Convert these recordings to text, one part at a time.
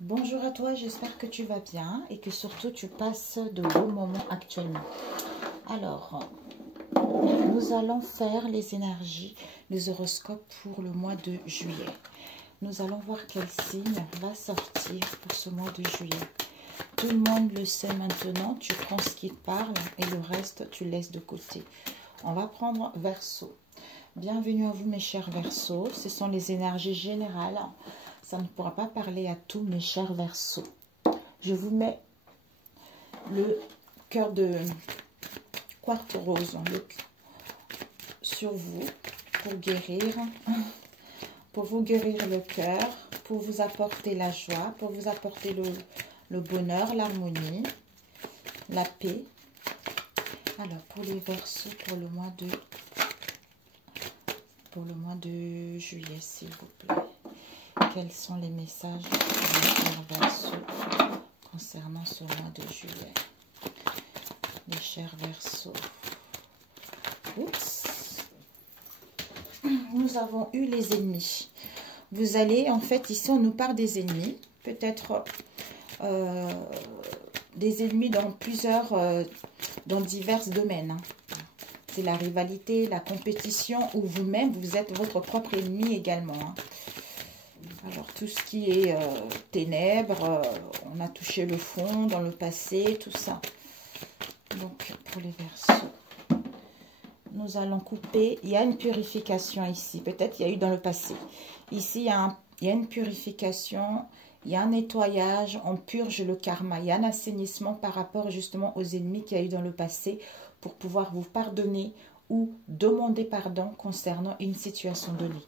Bonjour à toi, j'espère que tu vas bien et que surtout tu passes de beaux moments actuellement. Alors, nous allons faire les énergies, les horoscopes pour le mois de juillet. Nous allons voir quel signe va sortir pour ce mois de juillet. Tout le monde le sait maintenant, tu prends ce qui te parle et le reste tu laisses de côté. On va prendre Verseau. Bienvenue à vous mes chers Verseaux, ce sont les énergies générales. Ça ne pourra pas parler à tous mes chers Verseaux. Je vous mets le cœur de quartz rose sur vous pour vous guérir le cœur, pour vous apporter la joie, pour vous apporter le bonheur, l'harmonie, la paix. Alors pour les Verseaux pour le mois de juillet, s'il vous plaît. Quels sont les messages des Verseaux concernant ce mois de juillet? Les chers Verseaux. Oups. Nous avons eu les ennemis. Vous allez, en fait, ici, on nous parle des ennemis. Peut-être des ennemis dans divers domaines. C'est la rivalité, la compétition, ou vous-même, vous êtes votre propre ennemi également. Alors, tout ce qui est ténèbres, on a touché le fond dans le passé, tout ça. Donc, pour les Verseaux, nous allons couper. Il y a une purification ici. Peut-être il y a eu dans le passé. Ici, il y a une purification, il y a un nettoyage, on purge le karma. Il y a un assainissement par rapport justement aux ennemis qu'il y a eu dans le passé pour pouvoir vous pardonner ou demander pardon concernant une situation donnée.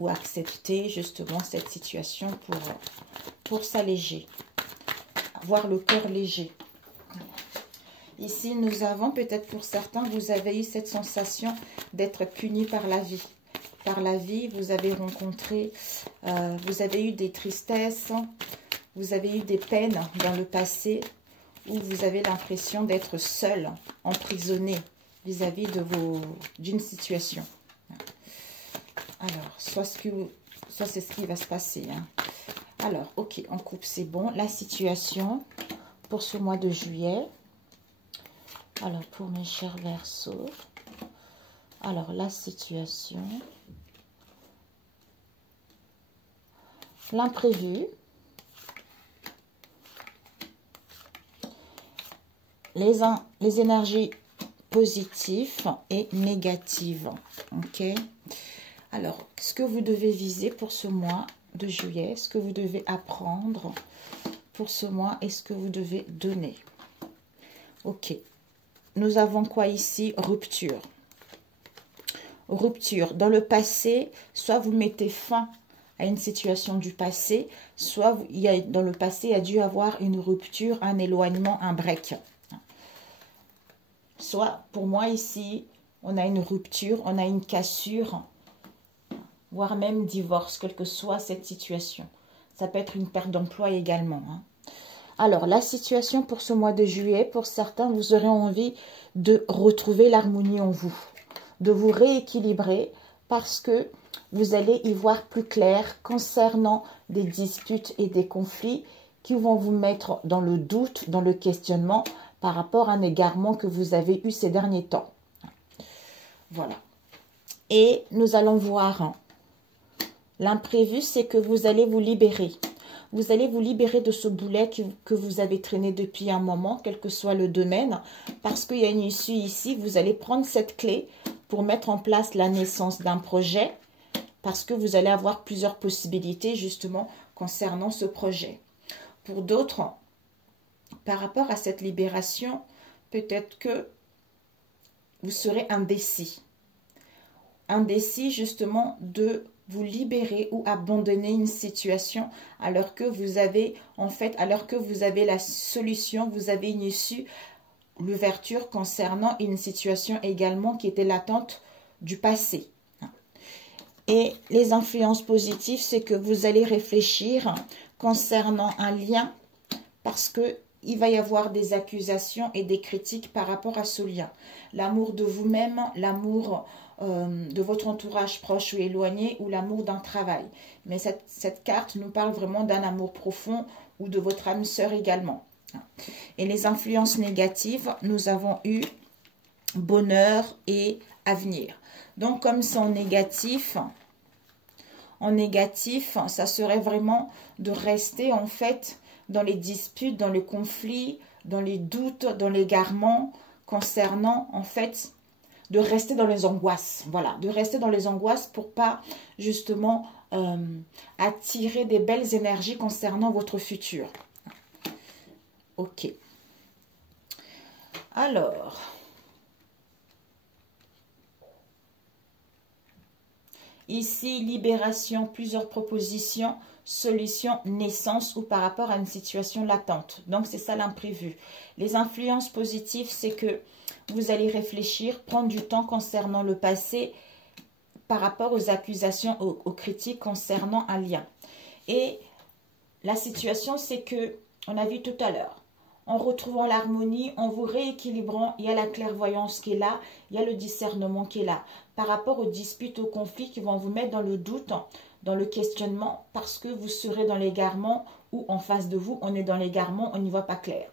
Ou accepter justement cette situation pour s'alléger, avoir le cœur léger. Ici, nous avons, peut-être pour certains, vous avez eu cette sensation d'être puni par la vie. Par la vie, vous avez rencontré, vous avez eu des tristesses, vous avez eu des peines dans le passé, où vous avez l'impression d'être seul, emprisonné vis-à-vis d'une situation. Alors, soit c'est ce qui va se passer. Alors, ok, on coupe, c'est bon. La situation pour ce mois de juillet. Alors, pour mes chers Verseaux. Alors, la situation. L'imprévu. Les énergies positives et négatives. Ok. Alors, ce que vous devez viser pour ce mois de juillet, ce que vous devez apprendre pour ce mois et ce que vous devez donner. Ok. Nous avons quoi ici? Rupture. Rupture. Dans le passé, soit vous mettez fin à une situation du passé, soit dans le passé, il y a dû avoir une rupture, un éloignement, un break. Soit, pour moi ici, on a une rupture, on a une cassure, voire même divorce, quelle que soit cette situation. Ça peut être une perte d'emploi également. Alors, la situation pour ce mois de juillet, pour certains, vous aurez envie de retrouver l'harmonie en vous, de vous rééquilibrer parce que vous allez y voir plus clair concernant des disputes et des conflits qui vont vous mettre dans le doute, dans le questionnement par rapport à un égarement que vous avez eu ces derniers temps. Voilà. Et nous allons voir l'imprévu, c'est que vous allez vous libérer. Vous allez vous libérer de ce boulet que vous avez traîné depuis un moment, quel que soit le domaine, parce qu'il y a une issue ici. Vous allez prendre cette clé pour mettre en place la naissance d'un projet, parce que vous allez avoir plusieurs possibilités justement concernant ce projet. Pour d'autres, par rapport à cette libération, peut-être que vous serez indécis. Indécis justement de vous libérer ou abandonner une situation alors que vous avez, alors que vous avez la solution, vous avez une issue, l'ouverture concernant une situation également qui était latente du passé. Et les influences positives, c'est que vous allez réfléchir concernant un lien parce que il va y avoir des accusations et des critiques par rapport à ce lien. L'amour de vous-même, l'amour de votre entourage proche ou éloigné ou l'amour d'un travail. Mais cette carte nous parle vraiment d'un amour profond ou de votre âme sœur également. Et les influences négatives, nous avons eu bonheur et avenir. Donc comme c'est en négatif, ça serait vraiment de rester en fait dans les disputes, dans le conflit, dans les doutes, dans l'égarement concernant en fait de rester dans les angoisses. Voilà, de rester dans les angoisses pour pas justement attirer des belles énergies concernant votre futur. Ok. Alors, ici, libération, plusieurs propositions, solution, naissance ou par rapport à une situation latente. Donc, c'est ça l'imprévu. Les influences positives, c'est que vous allez réfléchir, prendre du temps concernant le passé par rapport aux accusations, aux critiques concernant un lien. Et la situation, c'est que, on a vu tout à l'heure, en retrouvant l'harmonie, en vous rééquilibrant, il y a la clairvoyance qui est là, il y a le discernement qui est là. Par rapport aux disputes, aux conflits qui vont vous mettre dans le doute, dans le questionnement, parce que vous serez dans l'égarement ou en face de vous, on est dans l'égarement, on n'y voit pas clair.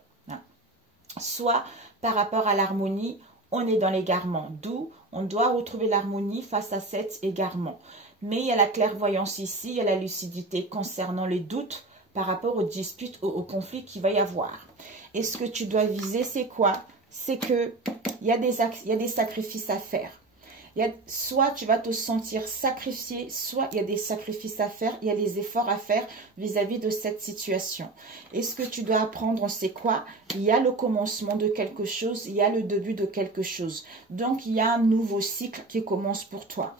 Soit par rapport à l'harmonie, on est dans l'égarement, d'où on doit retrouver l'harmonie face à cet égarement. Mais il y a la clairvoyance ici, il y a la lucidité concernant les doutes par rapport aux disputes, aux conflits qu'il va y avoir. Et ce que tu dois viser, c'est quoi? C'est qu'il y a des sacrifices à faire. Soit tu vas te sentir sacrifié, soit il y a des sacrifices à faire, il y a des efforts à faire vis-à-vis de cette situation. Et ce que tu dois apprendre, c'est quoi? Il y a le commencement de quelque chose, il y a le début de quelque chose. Donc, il y a un nouveau cycle qui commence pour toi.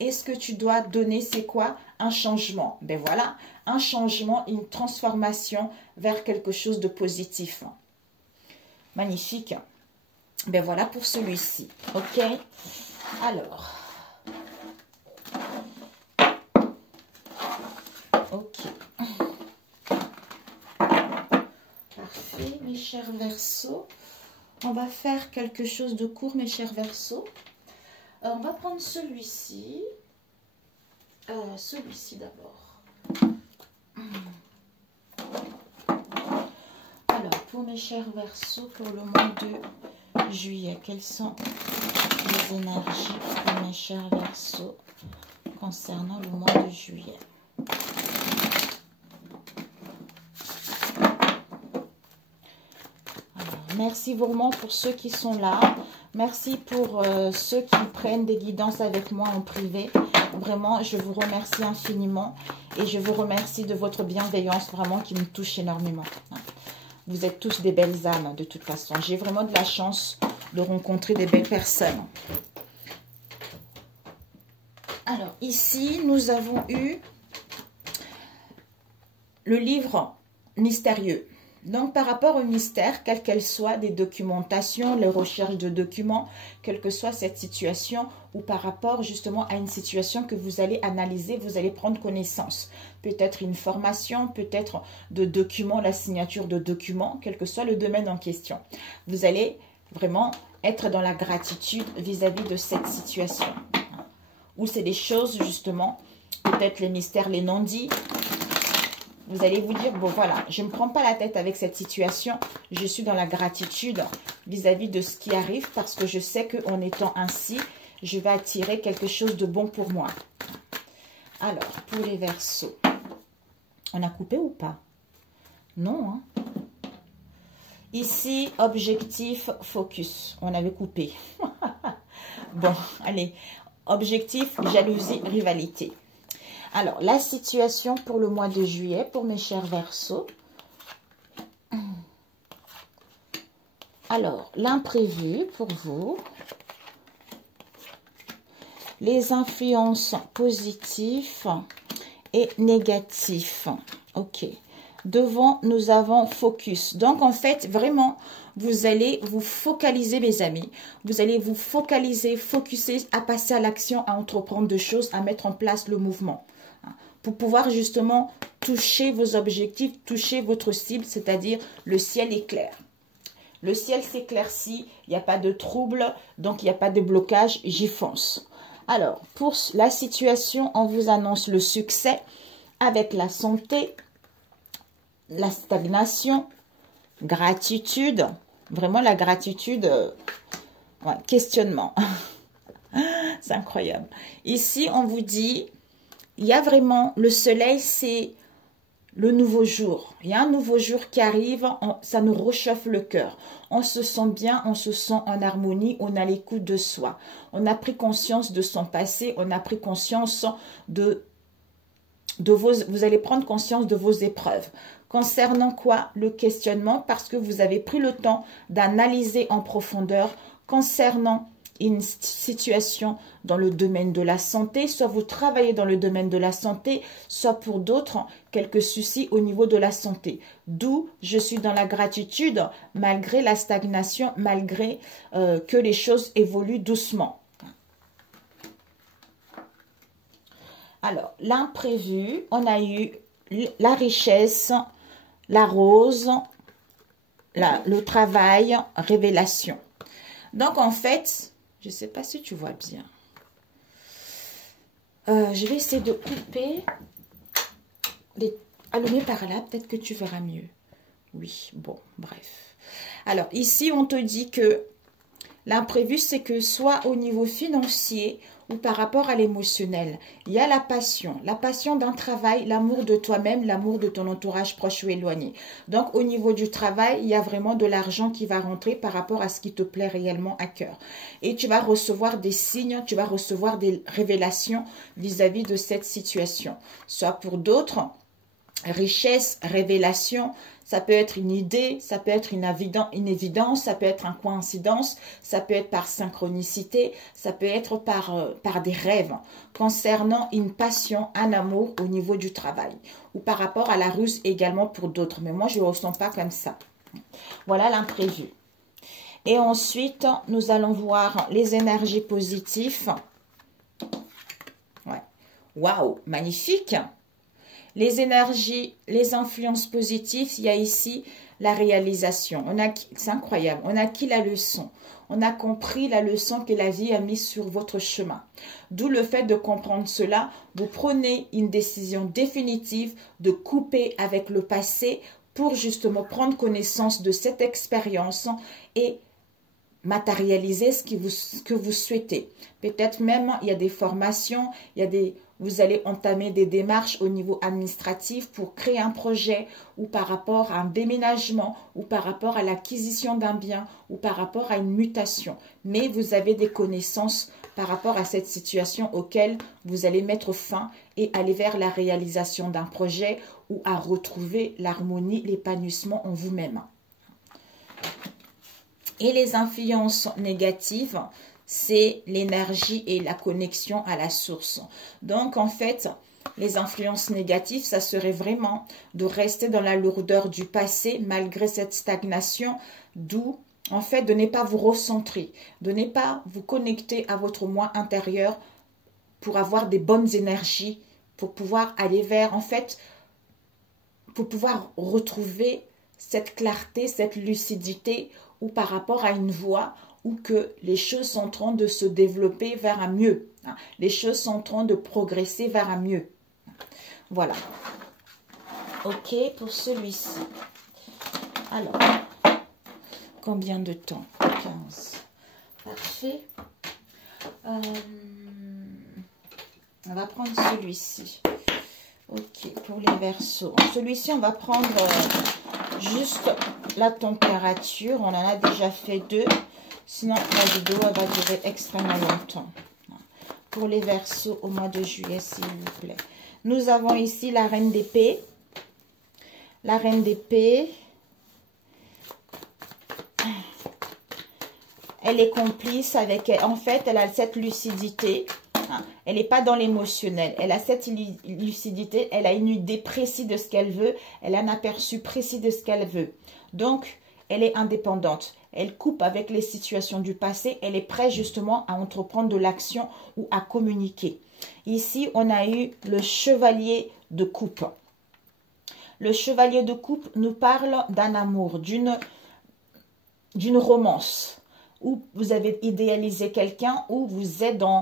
Et ce que tu dois donner, c'est quoi? Un changement. Ben voilà, un changement, une transformation vers quelque chose de positif. Magnifique. Ben voilà pour celui-ci. Ok? Alors, ok, parfait mes chers Verseaux, on va faire quelque chose de court mes chers Verseaux. On va prendre celui-ci d'abord. Alors pour mes chers Verseaux, pour le mois de juillet, quels sont les énergies pour mes chers Verseaux concernant le mois de juillet? Alors, merci vraiment pour ceux qui sont là. Merci pour ceux qui prennent des guidances avec moi en privé. Vraiment, je vous remercie infiniment et je vous remercie de votre bienveillance vraiment qui me touche énormément. Vous êtes tous des belles âmes de toute façon. J'ai vraiment de la chance de rencontrer des belles personnes. Alors, ici, nous avons eu le livre mystérieux. Donc, par rapport au mystère, quelle qu'elle soit, des documentations, les recherches de documents, quelle que soit cette situation, ou par rapport justement à une situation que vous allez analyser, vous allez prendre connaissance. Peut-être une formation, peut-être de documents, la signature de documents, quel que soit le domaine en question. Vous allez vraiment être dans la gratitude vis-à-vis de cette situation. Ou c'est des choses justement, peut-être les mystères, les non-dits. Vous allez vous dire, bon voilà, je ne me prends pas la tête avec cette situation. Je suis dans la gratitude vis-à-vis de ce qui arrive parce que je sais qu'en étant ainsi, je vais attirer quelque chose de bon pour moi. Alors, pour les Verseaux, on a coupé ou pas? Non, hein? Ici, objectif, focus. On avait coupé. Bon, allez. Objectif, jalousie, rivalité. Alors, la situation pour le mois de juillet, pour mes chers Verseaux. Alors, l'imprévu pour vous. Les influences positives et négatives. Ok. Devant, nous avons focus. Donc, en fait, vraiment, vous allez vous focaliser, mes amis. Vous allez vous focaliser, focuser à passer à l'action, à entreprendre des choses, à mettre en place le mouvement. Pour pouvoir justement toucher vos objectifs, toucher votre cible, c'est-à-dire le ciel est clair. Le ciel s'éclaircit, il n'y a pas de trouble, donc il n'y a pas de blocage, j'y fonce. Alors, pour la situation, on vous annonce le succès avec la santé, la stagnation, gratitude. Vraiment, la gratitude, ouais, questionnement. C'est incroyable. Ici, on vous dit, il y a vraiment, le soleil, c'est le nouveau jour. Il y a un nouveau jour qui arrive, ça nous réchauffe le cœur. On se sent bien, on se sent en harmonie, on a l'écoute de soi. On a pris conscience de son passé, on a pris conscience vous allez prendre conscience de vos épreuves. Concernant quoi? Le questionnement, parce que vous avez pris le temps d'analyser en profondeur concernant une situation dans le domaine de la santé, soit vous travaillez dans le domaine de la santé, soit pour d'autres, quelques soucis au niveau de la santé. D'où je suis dans la gratitude, malgré la stagnation, malgré que les choses évoluent doucement. Alors, l'imprévu, on a eu la richesse, la rose, le travail, révélation. Donc, en fait, je ne sais pas si tu vois bien. Je vais essayer de couper, allumer par là, peut-être que tu verras mieux. Oui, bon, bref. Alors, ici, on te dit que l'imprévu, c'est que soit au niveau financier ou par rapport à l'émotionnel, il y a la passion d'un travail, l'amour de toi-même, l'amour de ton entourage proche ou éloigné. Donc, au niveau du travail, il y a vraiment de l'argent qui va rentrer par rapport à ce qui te plaît réellement à cœur. Et tu vas recevoir des signes, tu vas recevoir des révélations vis-à-vis de cette situation. Soit pour d'autres, richesse, révélation, ça peut être une idée, ça peut être une évidence, ça peut être une coïncidence, ça peut être par synchronicité, ça peut être par des rêves concernant une passion, un amour au niveau du travail ou par rapport à la ruse également pour d'autres. Mais moi, je ne le ressens pas comme ça. Voilà l'imprévu. Et ensuite, nous allons voir les énergies positives. Ouais. Waouh, magnifique! Les énergies, les influences positives, il y a ici la réalisation. C'est incroyable. On a acquis la leçon. On a compris la leçon que la vie a mise sur votre chemin. D'où le fait de comprendre cela, vous prenez une décision définitive de couper avec le passé pour justement prendre connaissance de cette expérience et matérialiser ce que vous souhaitez. Peut-être même, il y a des formations, vous allez entamer des démarches au niveau administratif pour créer un projet ou par rapport à un déménagement ou par rapport à l'acquisition d'un bien ou par rapport à une mutation. Mais vous avez des connaissances par rapport à cette situation auquel vous allez mettre fin et aller vers la réalisation d'un projet ou à retrouver l'harmonie, l'épanouissement en vous-même. Et les influences négatives, c'est l'énergie et la connexion à la source. Donc, en fait, les influences négatives, ça serait vraiment de rester dans la lourdeur du passé malgré cette stagnation, d'où, en fait, de ne pas vous recentrer, de ne pas vous connecter à votre moi intérieur pour avoir des bonnes énergies, pour pouvoir aller vers, en fait, pour pouvoir retrouver cette clarté, cette lucidité, ou par rapport à une voie où que les choses sont en train de se développer vers un mieux. Les choses sont en train de progresser vers un mieux. Voilà. Ok, pour celui-ci. Alors, combien de temps? 15. Parfait. On va prendre celui-ci. Ok, pour les Verseaux. Celui-ci, on va prendre juste la température. On en a déjà fait 2. Sinon, la vidéo elle va durer extrêmement longtemps. Pour les Verseaux au mois de juillet, s'il vous plaît. Nous avons ici la Reine d'épée. La Reine d'épée. Elle est complice avec elle. En fait, elle a cette lucidité. Elle n'est pas dans l'émotionnel. Elle a cette lucidité. Elle a une idée précise de ce qu'elle veut. Elle a un aperçu précis de ce qu'elle veut. Donc, elle est indépendante. Elle coupe avec les situations du passé. Elle est prête justement à entreprendre de l'action ou à communiquer. Ici, on a eu le chevalier de coupe. Le chevalier de coupe nous parle d'un amour, d'une romance. Où vous avez idéalisé quelqu'un, ou vous êtes dans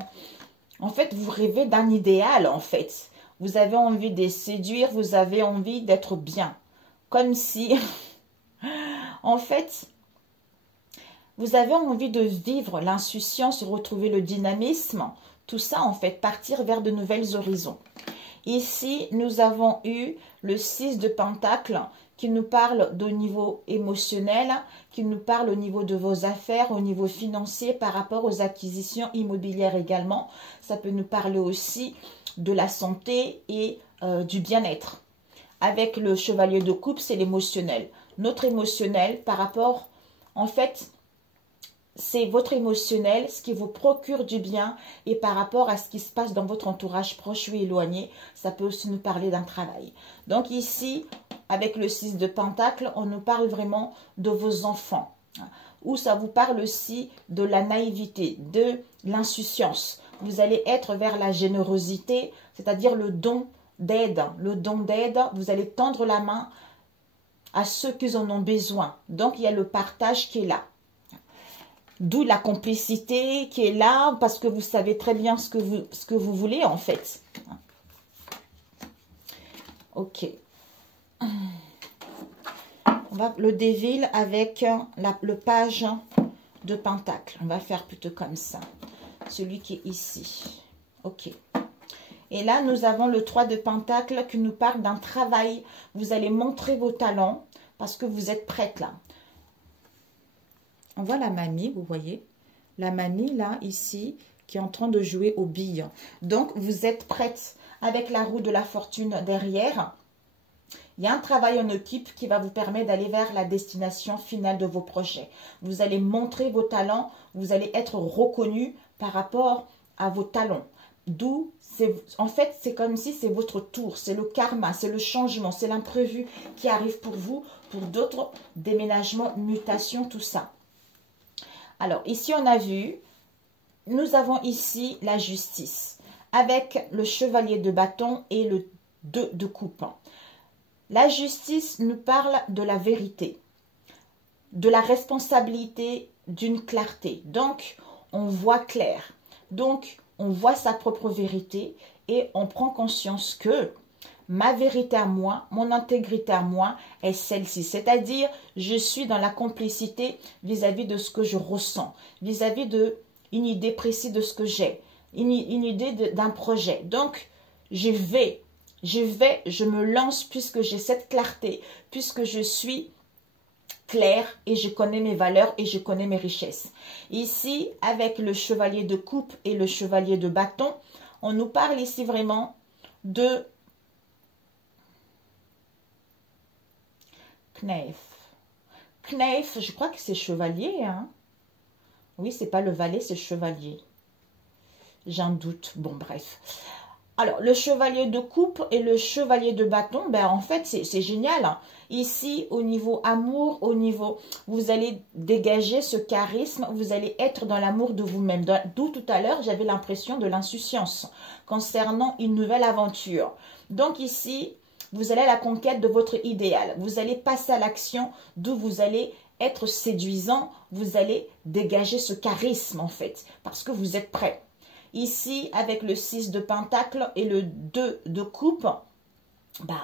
En fait, vous rêvez d'un idéal, en fait. Vous avez envie de les séduire, vous avez envie d'être bien. Comme si, en fait, vous avez envie de vivre l'insouciance, retrouver le dynamisme. Tout ça, en fait, partir vers de nouvelles horizons. Ici, nous avons eu le 6 de Pentacle qui nous parle au niveau émotionnel, qui nous parle au niveau de vos affaires, au niveau financier par rapport aux acquisitions immobilières également. Ça peut nous parler aussi de la santé et du bien-être. Avec le chevalier de coupe, c'est l'émotionnel. Notre émotionnel par rapport, en fait, c'est votre émotionnel, ce qui vous procure du bien et par rapport à ce qui se passe dans votre entourage proche ou éloigné, ça peut aussi nous parler d'un travail. Donc ici, avec le 6 de Pentacle, on nous parle vraiment de vos enfants. Ou ça vous parle aussi de la naïveté, de l'insouciance. Vous allez être vers la générosité, c'est-à-dire le don d'aide. Le don d'aide, vous allez tendre la main à ceux qui en ont besoin. Donc il y a le partage qui est là. D'où la complicité qui est là, parce que vous savez très bien ce que vous voulez en fait. Ok. On va le Devil avec le page de Pentacle. On va faire plutôt comme ça. Celui qui est ici. Ok. Et là, nous avons le 3 de Pentacle qui nous parle d'un travail. Vous allez montrer vos talents parce que vous êtes prête là. On voit la mamie, vous voyez. La mamie là, ici, qui est en train de jouer aux billes. Donc, vous êtes prête avec la roue de la fortune derrière. Il y a un travail en équipe qui va vous permettre d'aller vers la destination finale de vos projets. Vous allez montrer vos talents, vous allez être reconnu par rapport à vos talents. D'où, en fait, c'est comme si c'est votre tour, c'est le karma, c'est le changement, c'est l'imprévu qui arrive pour vous, pour d'autres déménagements, mutations, tout ça. Alors, ici, on a vu, nous avons ici la justice avec le chevalier de bâton et le 2 de coupe. La justice nous parle de la vérité, de la responsabilité, d'une clarté. Donc, on voit clair. Donc, on voit sa propre vérité et on prend conscience que ma vérité à moi, mon intégrité à moi est celle-ci. C'est-à-dire, je suis dans la complicité vis-à-vis de ce que je ressens, vis-à-vis d'une idée précise de ce que j'ai, une idée d'un projet. Donc, je me lance puisque j'ai cette clarté, puisque je suis claire et je connais mes valeurs et je connais mes richesses. Ici, avec le chevalier de coupe et le chevalier de bâton, on nous parle ici vraiment de Kneif. Kneif, je crois que c'est chevalier, hein? Oui, c'est pas le valet, c'est chevalier. J'ai un doute. Bon, bref. Alors, le chevalier de coupe et le chevalier de bâton, ben en fait, c'est génial. Hein. Ici, au niveau amour, au niveau, vous allez dégager ce charisme, vous allez être dans l'amour de vous-même. D'où tout à l'heure, j'avais l'impression de l'insouciance concernant une nouvelle aventure. Donc ici, vous allez à la conquête de votre idéal. Vous allez passer à l'action, d'où vous allez être séduisant. Vous allez dégager ce charisme, en fait, parce que vous êtes prêt. Ici, avec le 6 de Pentacle et le 2 de coupe, bah,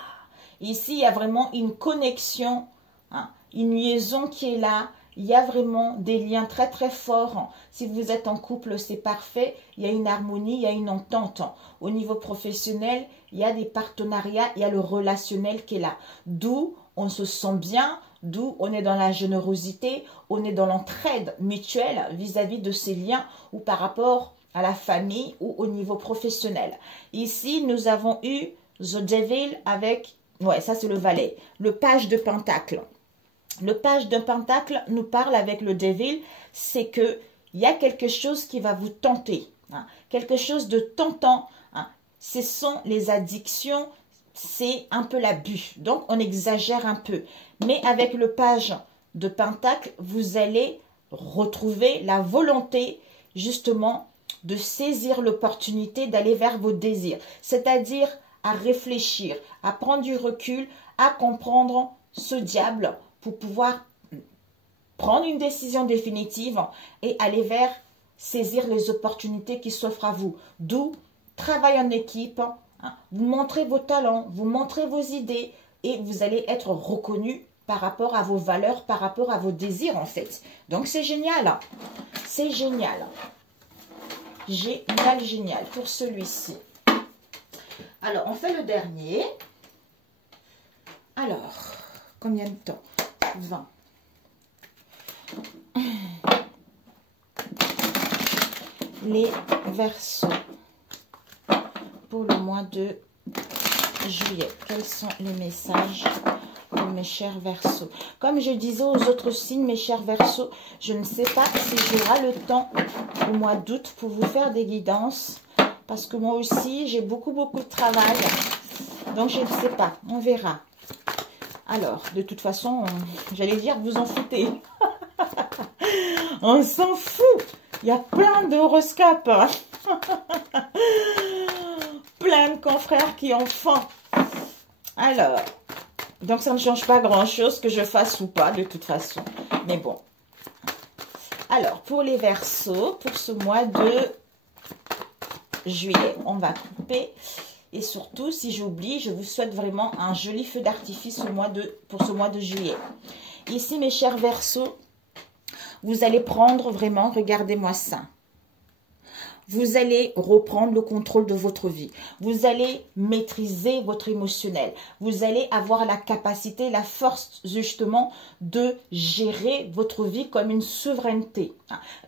ici, il y a vraiment une connexion, hein, une liaison qui est là. Il y a vraiment des liens très très forts. Si vous êtes en couple, c'est parfait. Il y a une harmonie, il y a une entente. Au niveau professionnel, il y a des partenariats, il y a le relationnel qui est là. D'où on se sent bien, d'où on est dans la générosité, on est dans l'entraide mutuelle vis-à-vis de ces liens ou par rapport à la famille ou au niveau professionnel. Ici, nous avons eu The Devil avec, ouais, ça c'est le valet, le page de Pentacle. Le page de Pentacle nous parle avec le Devil, c'est que il y a quelque chose qui va vous tenter, hein, quelque chose de tentant. Hein. Ce sont les addictions, c'est un peu l'abus. Donc, on exagère un peu. Mais avec le page de Pentacle, vous allez retrouver la volonté, justement, de saisir l'opportunité d'aller vers vos désirs. C'est-à-dire à réfléchir, à prendre du recul, à comprendre ce diable pour pouvoir prendre une décision définitive et aller vers saisir les opportunités qui s'offrent à vous. D'où travail en équipe, hein. Vous montrez vos talents, vous montrez vos idées et vous allez être reconnu par rapport à vos valeurs, par rapport à vos désirs en fait. Donc c'est génial, c'est génial. Génial, génial pour celui-ci. Alors, on fait le dernier. Alors, combien de temps? 20. Les Verseaux pour le mois de juillet. Quels sont les messages pour mes chers Verseaux? Comme je disais aux autres signes, mes chers Verseaux, je ne sais pas si j'aurai le temps au mois d'août pour vous faire des guidances. Parce que moi aussi, j'ai beaucoup de travail. Donc, je ne sais pas. On verra. Alors, de toute façon, j'allais dire, vous en foutez. On s'en fout. Il y a plein d'horoscopes. Plein de confrères qui en font. Alors, donc ça ne change pas grand-chose que je fasse ou pas, de toute façon. Mais bon. Alors, pour les Verseaux, pour ce mois de juillet, on va couper. Et surtout, si j'oublie, je vous souhaite vraiment un joli feu d'artifice pour ce mois de juillet. Ici, mes chers Verseaux, vous allez prendre vraiment, regardez-moi ça. Vous allez reprendre le contrôle de votre vie. Vous allez maîtriser votre émotionnel. Vous allez avoir la capacité, la force justement de gérer votre vie comme une souveraineté.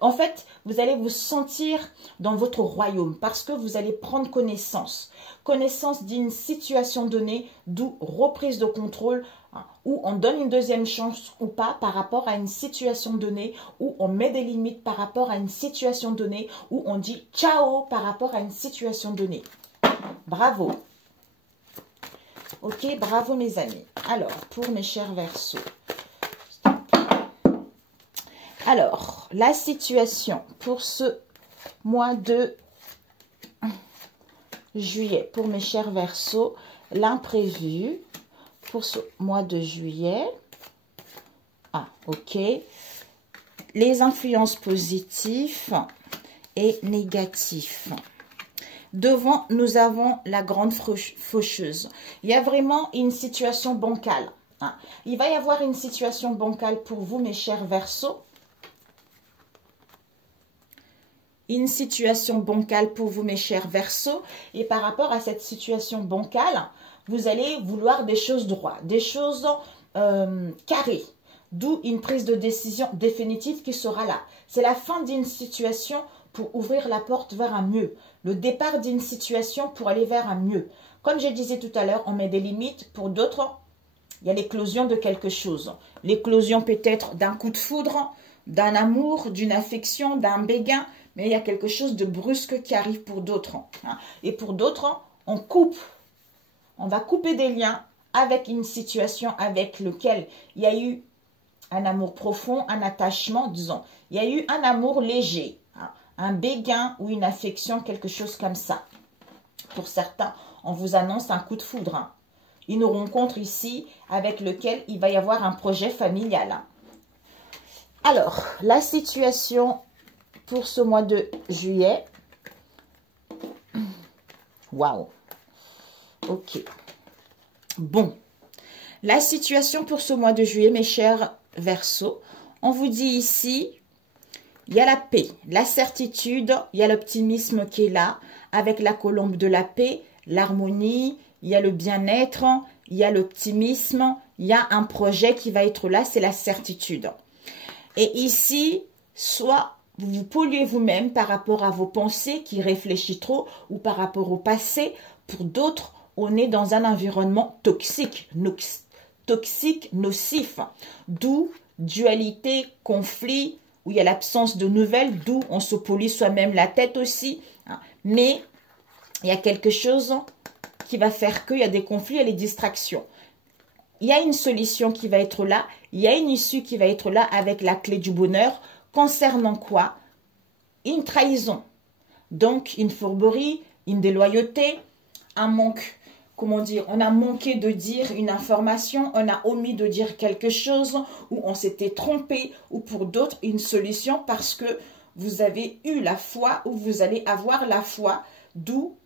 En fait, vous allez vous sentir dans votre royaume parce que vous allez prendre connaissance d'une situation donnée, d'où reprise de contrôle, où on donne une deuxième chance ou pas par rapport à une situation donnée, où on met des limites par rapport à une situation donnée, où on dit ciao par rapport à une situation donnée. Bravo. Ok, bravo mes amis. Alors, pour mes chers Verseaux. Alors, la situation pour ce mois de juillet, pour mes chers Verseaux, l'imprévu pour ce mois de juillet. Ah, ok. Les influences positives et négatives. Devant, nous avons la grande faucheuse. Il y a vraiment une situation bancale. Il va y avoir une situation bancale pour vous, mes chers Verseaux. Une situation bancale pour vous, mes chers Verseaux. Et par rapport à cette situation bancale, vous allez vouloir des choses droites, des choses carrées. D'où une prise de décision définitive qui sera là. C'est la fin d'une situation pour ouvrir la porte vers un mieux. Le départ d'une situation pour aller vers un mieux. Comme je disais tout à l'heure, on met des limites. Pour d'autres, il y a l'éclosion de quelque chose. L'éclosion peut-être d'un coup de foudre, d'un amour, d'une affection, d'un béguin. Mais il y a quelque chose de brusque qui arrive pour d'autres. Et pour d'autres, on coupe. On va couper des liens avec une situation avec laquelle il y a eu un amour profond, un attachement, disons. Il y a eu un amour léger, un béguin ou une affection, quelque chose comme ça. Pour certains, on vous annonce un coup de foudre. Une rencontre ici avec lequel il va y avoir un projet familial. Alors, la situation pour ce mois de juillet. Waouh. Ok. Bon. La situation pour ce mois de juillet, mes chers Verseaux. On vous dit ici, il y a la paix, la certitude, il y a l'optimisme qui est là, avec la colombe de la paix, l'harmonie, il y a le bien-être, il y a l'optimisme, il y a un projet qui va être là, c'est la certitude. Et ici, soit vous vous polluez vous-même par rapport à vos pensées qui réfléchissent trop ou par rapport au passé. Pour d'autres, on est dans un environnement toxique, nocif, d'où dualité, conflit, où il y a l'absence de nouvelles, d'où on se pollue soi-même la tête aussi. Mais il y a quelque chose qui va faire qu'il y a des conflits et des distractions. Il y a une solution qui va être là, il y a une issue qui va être là avec la clé du bonheur. Concernant quoi? Une trahison. Donc, une fourberie, une déloyauté, un manque. Comment dire? On a manqué de dire une information, on a omis de dire quelque chose, ou on s'était trompé, ou pour d'autres, une solution parce que vous avez eu la foi ou vous allez avoir la foi, d'où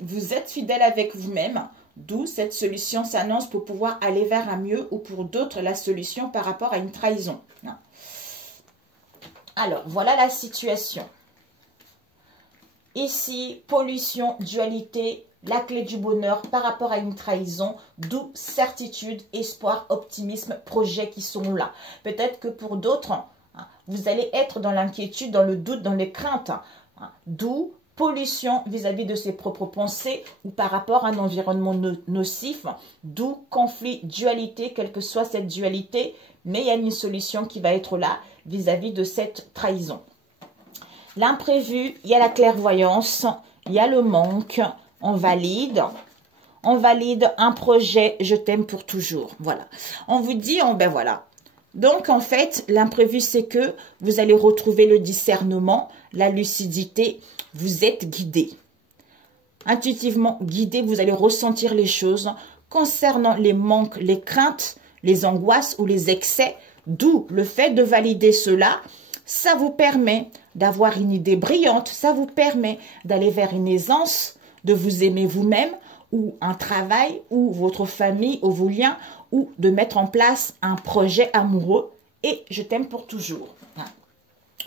vous êtes fidèle avec vous-même, d'où cette solution s'annonce pour pouvoir aller vers un mieux ou pour d'autres la solution par rapport à une trahison. Alors, voilà la situation. Ici, pollution, dualité, la clé du bonheur par rapport à une trahison, d'où certitude, espoir, optimisme, projets qui sont là. Peut-être que pour d'autres, vous allez être dans l'inquiétude, dans le doute, dans les craintes, d'où pollution vis-à-vis de ses propres pensées ou par rapport à un environnement nocif, d'où conflit, dualité, quelle que soit cette dualité, mais il y a une solution qui va être là vis-à-vis de cette trahison. L'imprévu, il y a la clairvoyance, il y a le manque, on valide un projet, je t'aime pour toujours. Voilà. On vous dit, ben voilà. Donc, en fait, l'imprévu, c'est que vous allez retrouver le discernement, la lucidité, vous êtes guidé. Intuitivement guidé, vous allez ressentir les choses concernant les manques, les craintes, les angoisses ou les excès, d'où le fait de valider cela, ça vous permet d'avoir une idée brillante, ça vous permet d'aller vers une aisance, de vous aimer vous-même, ou un travail, ou votre famille, ou vos liens, ou de mettre en place un projet amoureux, et je t'aime pour toujours.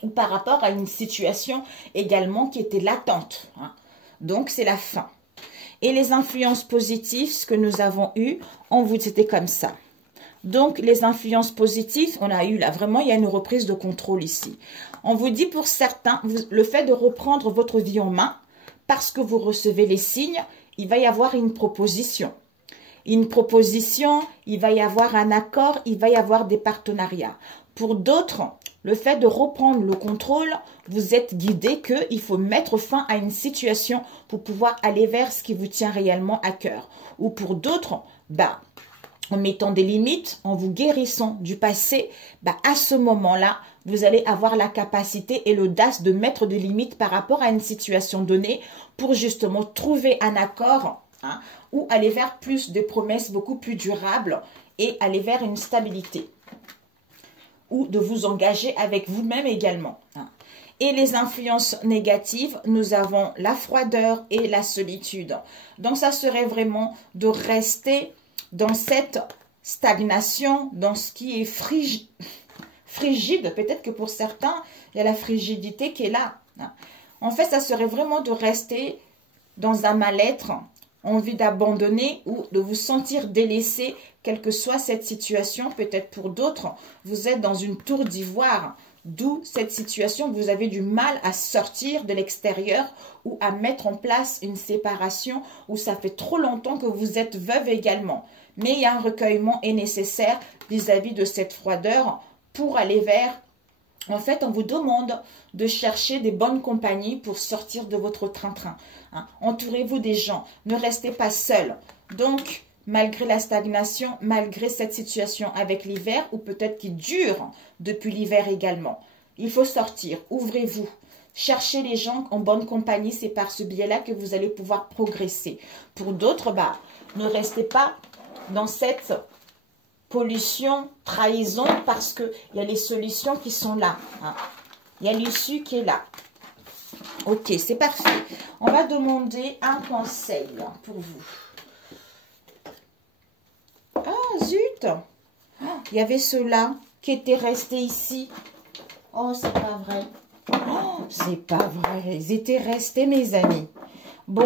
Ou par rapport à une situation également qui était latente. Donc, c'est la fin. Et les influences positives, ce que nous avons eu, on vous dit c'était comme ça. Donc, les influences positives, on a eu là, vraiment, il y a une reprise de contrôle ici. On vous dit pour certains, le fait de reprendre votre vie en main, parce que vous recevez les signes, il va y avoir une proposition. Une proposition, il va y avoir un accord, il va y avoir des partenariats. Pour d'autres, le fait de reprendre le contrôle, vous êtes guidé qu'il faut mettre fin à une situation pour pouvoir aller vers ce qui vous tient réellement à cœur. Ou pour d'autres, en mettant des limites, en vous guérissant du passé, à ce moment-là, vous allez avoir la capacité et l'audace de mettre des limites par rapport à une situation donnée pour justement trouver un accord ou aller vers plus de promesses beaucoup plus durables et aller vers une stabilité. Ou de vous engager avec vous-même également. Et les influences négatives, nous avons la froideur et la solitude. Donc, ça serait vraiment de rester dans cette stagnation, dans ce qui est frigide. Peut-être que pour certains, il y a la frigidité qui est là. En fait, ça serait vraiment de rester dans un mal-être, envie d'abandonner ou de vous sentir délaissé, quelle que soit cette situation. Peut-être pour d'autres, vous êtes dans une tour d'ivoire, d'où cette situation, vous avez du mal à sortir de l'extérieur ou à mettre en place une séparation où ça fait trop longtemps que vous êtes veuve également. Mais il y a un recueillement est nécessaire vis-à-vis de cette froideur pour aller vers... En fait, on vous demande de chercher des bonnes compagnies pour sortir de votre train-train. Entourez-vous des gens. Ne restez pas seul. Donc, malgré la stagnation, malgré cette situation avec l'hiver, ou peut-être qui dure depuis l'hiver également, il faut sortir. Ouvrez-vous. Cherchez les gens en bonne compagnie. C'est par ce biais-là que vous allez pouvoir progresser. Pour d'autres, ne restez pas dans cette pollution, trahison, parce qu'il y a les solutions qui sont là. Il y a l'issue qui est là. Ok, c'est parfait. On va demander un conseil pour vous. Ah, zut! Il y avait ceux-là qui étaient restés ici. Oh, c'est pas vrai. Oh, c'est pas vrai. Ils étaient restés, mes amis. Bon.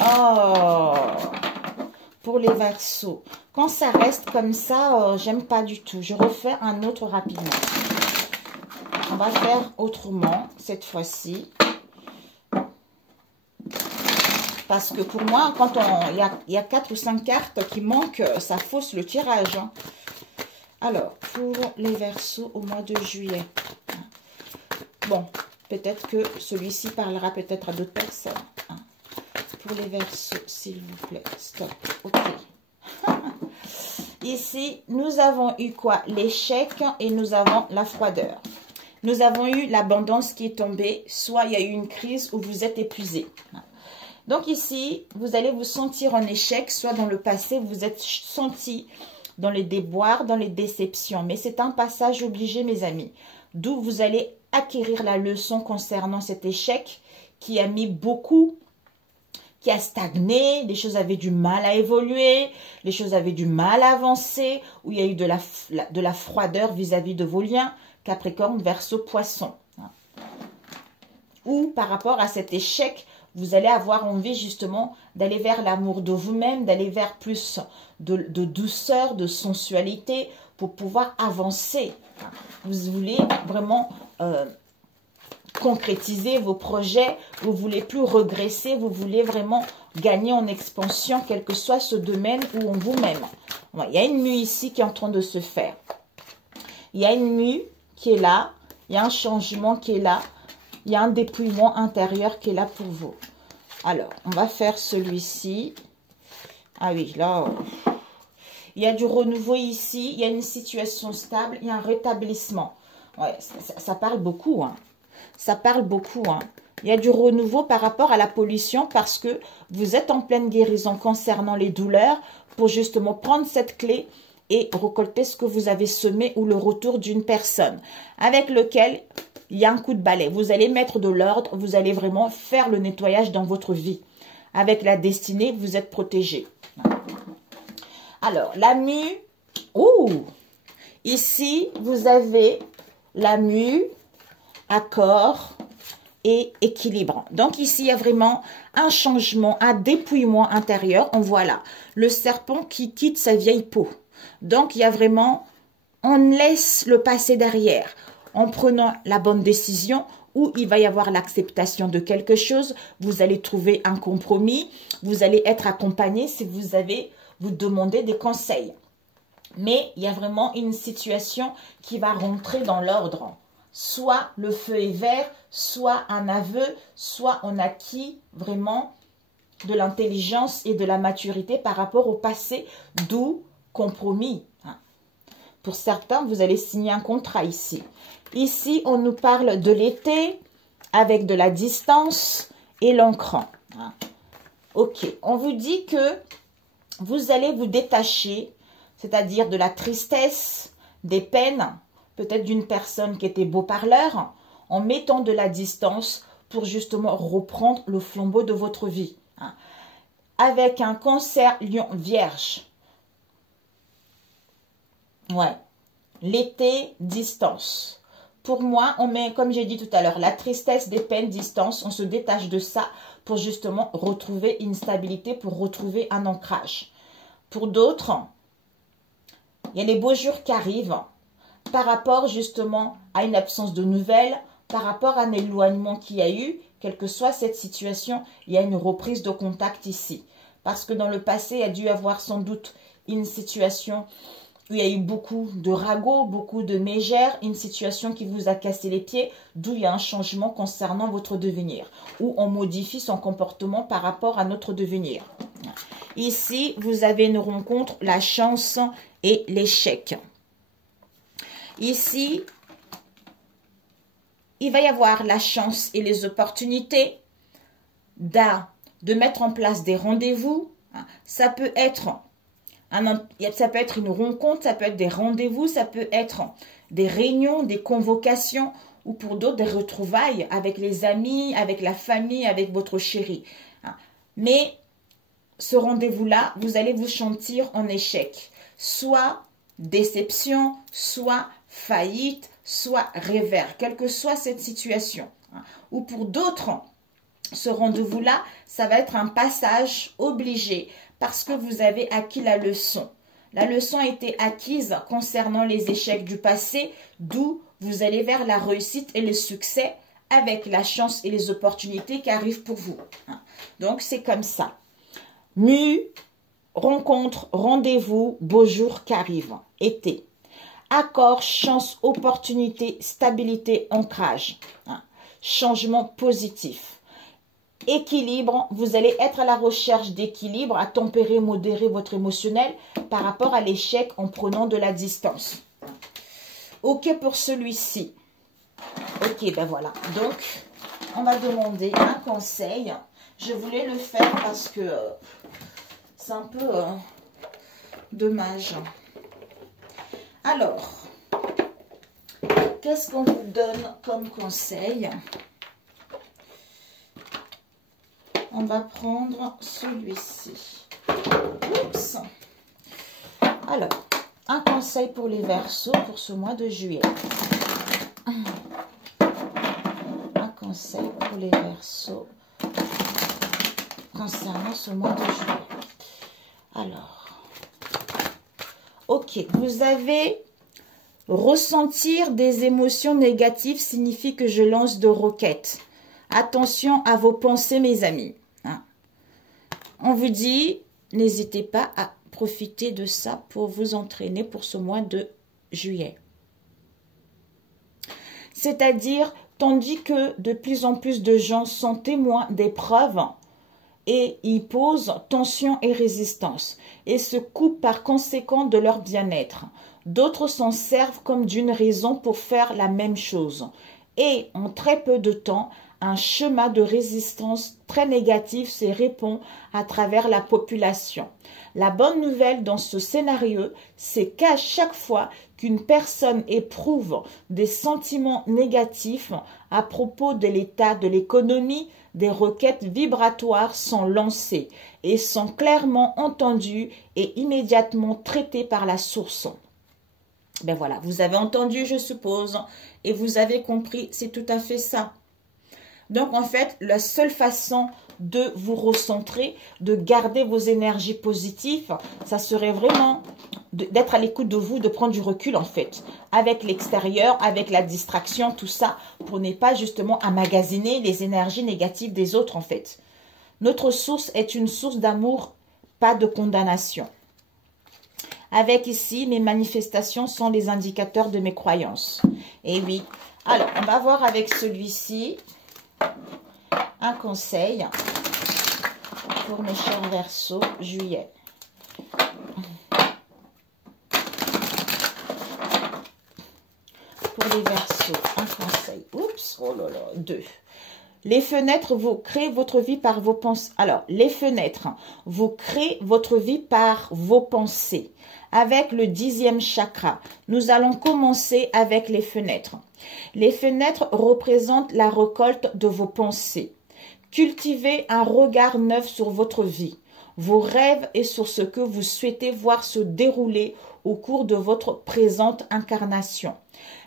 Oh! Pour les Verseaux. Quand ça reste comme ça, j'aime pas du tout. Je refais un autre rapidement. On va faire autrement cette fois-ci. Parce que pour moi, quand il y a 4 ou 5 cartes qui manquent, ça fausse le tirage. Alors, pour les Verseaux au mois de juillet. Bon, peut-être que celui-ci parlera peut-être à d'autres personnes. Pour les Verseaux, s'il vous plaît. Stop. Ok. Ici, nous avons eu quoi? L'échec et nous avons la froideur. Nous avons eu l'abondance qui est tombée. Soit il y a eu une crise où vous êtes épuisé. Donc ici, vous allez vous sentir en échec. Soit dans le passé, vous êtes senti dans les déboires, dans les déceptions. Mais c'est un passage obligé, mes amis. d'où vous allez acquérir la leçon concernant cet échec qui a mis beaucoup, qui a stagné, les choses avaient du mal à évoluer, les choses avaient du mal à avancer, où il y a eu de la froideur vis-à-vis de vos liens, Capricorne, Verseau, Poisson. Ou par rapport à cet échec, vous allez avoir envie justement d'aller vers l'amour de vous-même, d'aller vers plus de douceur, de sensualité pour pouvoir avancer. Vous voulez vraiment concrétiser vos projets, vous voulez plus regresser, vous voulez vraiment gagner en expansion, quel que soit ce domaine ou en vous-même. Il y a une mue ici qui est en train de se faire. Il y a une mue qui est là, il y a un changement qui est là, il y a un dépouillement intérieur qui est là pour vous. Alors, on va faire celui-ci. Ah oui, là, il y a du renouveau ici, il y a une situation stable, il y a un rétablissement. Ouais, ça parle beaucoup, hein. Ça parle beaucoup, hein. Il y a du renouveau par rapport à la pollution parce que vous êtes en pleine guérison concernant les douleurs pour justement prendre cette clé et récolter ce que vous avez semé ou le retour d'une personne avec lequel il y a un coup de balai. Vous allez mettre de l'ordre, vous allez vraiment faire le nettoyage dans votre vie. Avec la destinée, vous êtes protégé. Alors, la mue, ici, vous avez la mue, accord et équilibre. Donc ici, il y a vraiment un changement, un dépouillement intérieur. On voit là le serpent qui quitte sa vieille peau. Donc, il y a vraiment, on laisse le passé derrière en prenant la bonne décision où il va y avoir l'acceptation de quelque chose. Vous allez trouver un compromis. Vous allez être accompagné si vous demandez des conseils. Mais il y a vraiment une situation qui va rentrer dans l'ordre. Soit le feu est vert, soit un aveu, soit on acquis vraiment de l'intelligence et de la maturité par rapport au passé, d'où compromis. Pour certains, vous allez signer un contrat ici. Ici, on nous parle de l'été avec de la distance et l'ancrant. Ok, on vous dit que vous allez vous détacher, c'est-à-dire de la tristesse, des peines, peut-être d'une personne qui était beau parleur, en mettant de la distance pour justement reprendre le flambeau de votre vie. Avec un Cancer, Lion, Vierge. Ouais. L'été, distance. Pour moi, on met, comme j'ai dit tout à l'heure, la tristesse, des peines, distance. On se détache de ça pour justement retrouver une stabilité, pour retrouver un ancrage. Pour d'autres, il y a les beaux jours qui arrivent par rapport justement à une absence de nouvelles, par rapport à un éloignement qu'il y a eu, quelle que soit cette situation, il y a une reprise de contact ici. Parce que dans le passé, il y a dû avoir sans doute une situation où il y a eu beaucoup de ragots, beaucoup de mégères, une situation qui vous a cassé les pieds, d'où il y a un changement concernant votre devenir, où on modifie son comportement par rapport à notre devenir. Ici, vous avez une rencontre, la chance et l'échec. Ici, il va y avoir la chance et les opportunités de mettre en place des rendez-vous. Ça peut être une rencontre, ça peut être des rendez-vous, ça peut être des réunions, des convocations ou pour d'autres des retrouvailles avec les amis, avec la famille, avec votre chéri. Mais ce rendez-vous-là, vous allez vous sentir en échec. Soit déception, soit faillite, soit revers, quelle que soit cette situation. Ou pour d'autres, ce rendez-vous-là, ça va être un passage obligé parce que vous avez acquis la leçon. La leçon a été acquise concernant les échecs du passé, d'où vous allez vers la réussite et le succès avec la chance et les opportunités qui arrivent pour vous. Donc, c'est comme ça. Mue, rencontre, rendez-vous, beau jour qui arrive. Été. Accord, chance, opportunité, stabilité, ancrage. Changement positif. Équilibre, vous allez être à la recherche d'équilibre, à tempérer, modérer votre émotionnel par rapport à l'échec en prenant de la distance. Ok pour celui-ci. Ok, ben voilà. Donc, on va demander un conseil. Je voulais le faire parce que c'est un peu dommage. Alors, qu'est-ce qu'on vous donne comme conseil? On va prendre celui-ci. Oups. Alors, un conseil pour les Verseaux pour ce mois de juillet. Un conseil pour les Verseaux concernant ce mois de juillet. Alors, ok, vous avez ressentir des émotions négatives signifie que je lance de roquettes. Attention à vos pensées, mes amis. Hein? On vous dit, n'hésitez pas à profiter de ça pour vous entraîner pour ce mois de juillet. C'est-à-dire, tandis que de plus en plus de gens sont témoins d'épreuves et ils posent tension et résistance et se coupent par conséquent de leur bien-être. D'autres s'en servent comme d'une raison pour faire la même chose. Et en très peu de temps, un schéma de résistance très négatif se répand à travers la population. La bonne nouvelle dans ce scénario, c'est qu'à chaque fois qu'une personne éprouve des sentiments négatifs à propos de l'état de l'économie, des requêtes vibratoires sont lancées et sont clairement entendues et immédiatement traitées par la source. Ben voilà, vous avez entendu, je suppose, et vous avez compris, c'est tout à fait ça. Donc, en fait, la seule façon de vous recentrer, de garder vos énergies positives, ça serait vraiment d'être à l'écoute de vous, de prendre du recul, en fait, avec l'extérieur, avec la distraction, tout ça, pour ne pas justement emmagasiner les énergies négatives des autres, en fait. Notre source est une source d'amour, pas de condamnation. Avec ici, mes manifestations sont les indicateurs de mes croyances. Et oui. Alors, on va voir avec celui-ci un conseil pour mes chers Verseaux, juillet. Pour les Verseaux, un conseil. Oups, oh là là, 2. Les fenêtres, vous créez votre vie par vos pensées. Alors, les fenêtres, vous créez votre vie par vos pensées. Avec le 10e chakra, nous allons commencer avec les fenêtres. Les fenêtres représentent la récolte de vos pensées. Cultivez un regard neuf sur votre vie, vos rêves et sur ce que vous souhaitez voir se dérouler au cours de votre présente incarnation.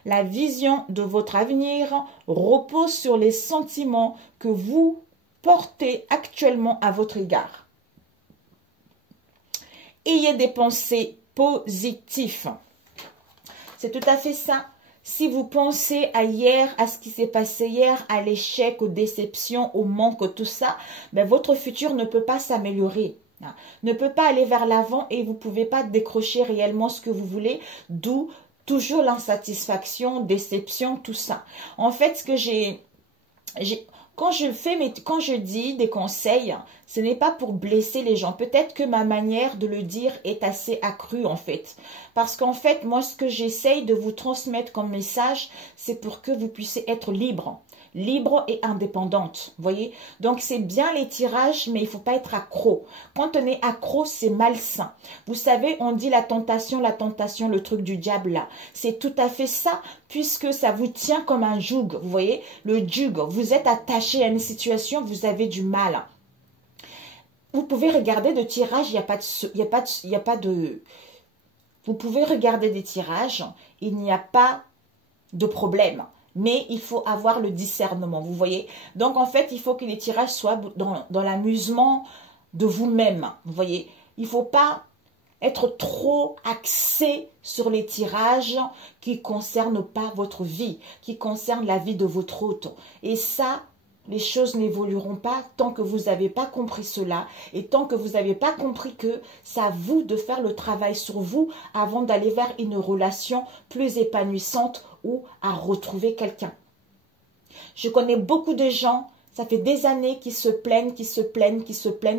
La vision de votre avenir repose sur les sentiments que vous portez actuellement à votre égard. Ayez des pensées positives. C'est tout à fait ça. Si vous pensez à hier, à ce qui s'est passé hier, à l'échec, aux déceptions, au manque, tout ça, ben votre futur ne peut pas s'améliorer. Ne peut pas aller vers l'avant et vous ne pouvez pas décrocher réellement ce que vous voulez, d'où toujours l'insatisfaction, déception, tout ça. En fait, ce que quand je dis des conseils, ce n'est pas pour blesser les gens. Peut-être que ma manière de le dire est assez accrue en fait. Parce qu'en fait, moi, ce que j'essaye de vous transmettre comme message, c'est pour que vous puissiez être libre. Libre et indépendante, vous voyez. Donc, c'est bien les tirages, mais il ne faut pas être accro. Quand on est accro, c'est malsain. Vous savez, on dit la tentation, le truc du diable là. C'est tout à fait ça, puisque ça vous tient comme un joug, vous voyez. Le joug, vous êtes attaché à une situation, vous avez du mal. Vous pouvez regarder de tirages, vous pouvez regarder des tirages, il n'y a pas de problème. Mais il faut avoir le discernement, vous voyez. Donc, en fait, il faut que les tirages soient dans l'amusement de vous-même, vous voyez. Il ne faut pas être trop axé sur les tirages qui ne concernent pas votre vie, qui concernent la vie de votre hôte. Et ça, les choses n'évolueront pas tant que vous n'avez pas compris cela et tant que vous n'avez pas compris que c'est à vous de faire le travail sur vous avant d'aller vers une relation plus épanouissante ou à retrouver quelqu'un. Je connais beaucoup de gens, ça fait des années qui se plaignent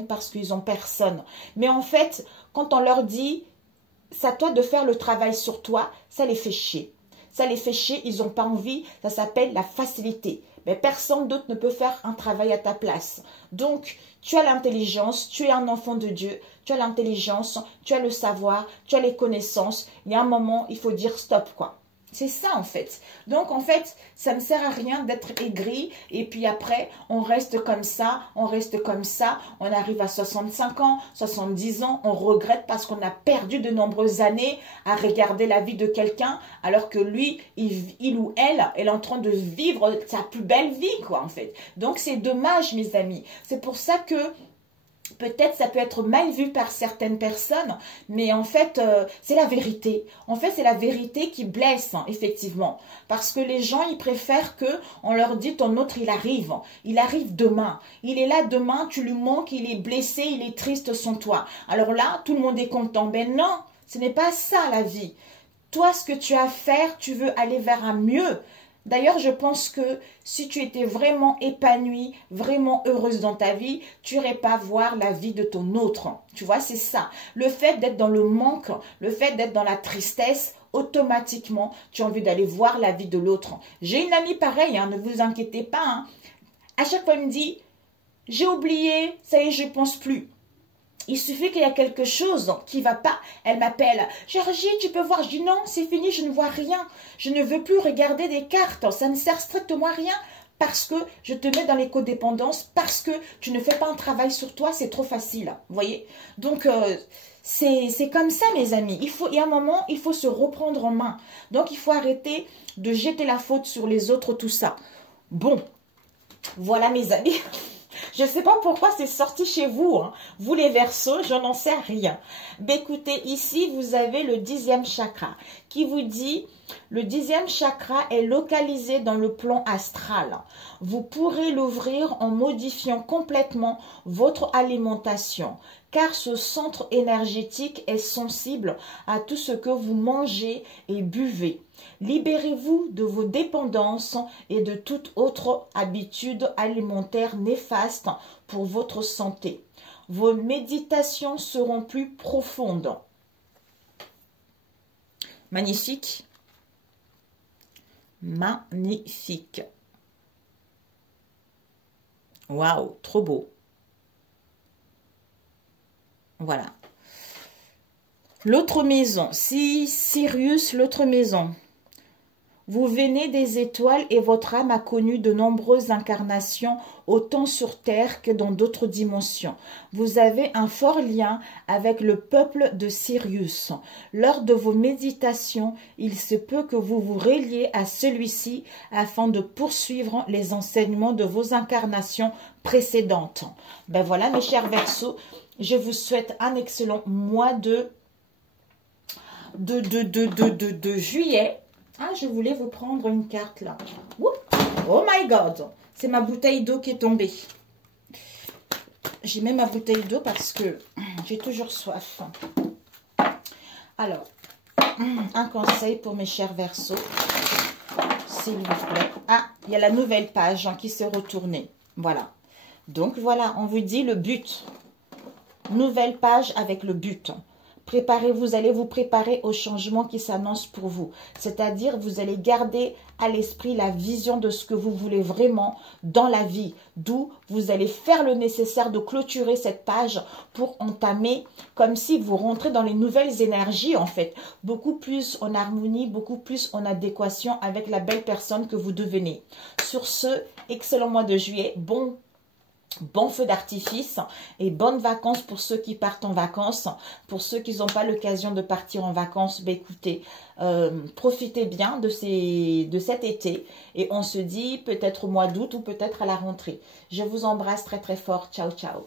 parce qu'ils n'ont personne. Mais en fait, quand on leur dit, c'est à toi de faire le travail sur toi, ça les fait chier. Ça les fait chier, ils n'ont pas envie, ça s'appelle la facilité. Mais personne d'autre ne peut faire un travail à ta place. Donc, tu as l'intelligence, tu es un enfant de Dieu, tu as l'intelligence, tu as le savoir, tu as les connaissances. Il y a un moment, il faut dire stop, quoi. C'est ça en fait. Donc en fait, ça ne sert à rien d'être aigri et puis après, on reste comme ça, on reste comme ça. On arrive à 65 ans, 70 ans, on regrette parce qu'on a perdu de nombreuses années à regarder la vie de quelqu'un alors que lui, il ou elle est en train de vivre sa plus belle vie quoi en fait. Donc c'est dommage mes amis. C'est pour ça que peut-être ça peut être mal vu par certaines personnes, mais en fait, c'est la vérité. En fait, c'est la vérité qui blesse, hein, effectivement. Parce que les gens, ils préfèrent que on leur dise ton autre, il arrive. Il arrive demain. Il est là demain, tu lui manques, il est blessé, il est triste sans toi. Alors là, tout le monde est content. Ben non, ce n'est pas ça la vie. Toi, ce que tu as à faire, tu veux aller vers un mieux. D'ailleurs, je pense que si tu étais vraiment épanouie, vraiment heureuse dans ta vie, tu n'irais pas voir la vie de ton autre. Tu vois, c'est ça. Le fait d'être dans le manque, le fait d'être dans la tristesse, automatiquement, tu as envie d'aller voir la vie de l'autre. J'ai une amie pareille, hein, ne vous inquiétez pas. Hein. À chaque fois, elle me dit, j'ai oublié, ça y est, je ne pense plus. Il suffit qu'il y a quelque chose qui ne va pas. Elle m'appelle. Georgie, tu peux voir. Je dis non, c'est fini, je ne vois rien. Je ne veux plus regarder des cartes. Ça ne sert strictement à rien parce que je te mets dans les codépendances, parce que tu ne fais pas un travail sur toi, c'est trop facile. Vous voyez? Donc, c'est comme ça, mes amis. Il y a un moment, il faut se reprendre en main. Donc, il faut arrêter de jeter la faute sur les autres, tout ça. Bon, voilà, mes amis. Je ne sais pas pourquoi c'est sorti chez vous, hein. Vous les Verseaux, je n'en sais rien. Mais écoutez, ici, vous avez le 10e chakra qui vous dit, le 10e chakra est localisé dans le plan astral. Vous pourrez l'ouvrir en modifiant complètement votre alimentation, car ce centre énergétique est sensible à tout ce que vous mangez et buvez. Libérez-vous de vos dépendances et de toute autre habitude alimentaire néfaste pour votre santé. Vos méditations seront plus profondes. Magnifique. Magnifique. Waouh, trop beau. Voilà. L'autre maison, si Sirius, l'autre maison. Vous venez des étoiles et votre âme a connu de nombreuses incarnations, autant sur Terre que dans d'autres dimensions. Vous avez un fort lien avec le peuple de Sirius. Lors de vos méditations, il se peut que vous vous reliez à celui-ci afin de poursuivre les enseignements de vos incarnations précédentes. Ben voilà, mes chers Verseaux, je vous souhaite un excellent mois de juillet. Ah, je voulais vous prendre une carte là. Oh my God, c'est ma bouteille d'eau qui est tombée. J'ai mis ma bouteille d'eau parce que j'ai toujours soif. Alors, un conseil pour mes chers Verseaux, s'il vous plaît. Ah, il y a la nouvelle page qui s'est retournée. Voilà. Donc voilà, on vous dit le but. Nouvelle page avec le but. Préparez, vous allez vous préparer au changement qui s'annonce pour vous. C'est-à-dire, vous allez garder à l'esprit la vision de ce que vous voulez vraiment dans la vie. D'où vous allez faire le nécessaire de clôturer cette page pour entamer comme si vous rentrez dans les nouvelles énergies en fait. Beaucoup plus en harmonie, beaucoup plus en adéquation avec la belle personne que vous devenez. Sur ce, excellent mois de juillet. Bon feu d'artifice et bonnes vacances pour ceux qui partent en vacances. Pour ceux qui n'ont pas l'occasion de partir en vacances, ben écoutez, profitez bien de cet été et on se dit peut-être au mois d'août ou peut-être à la rentrée. Je vous embrasse très très fort. Ciao, ciao.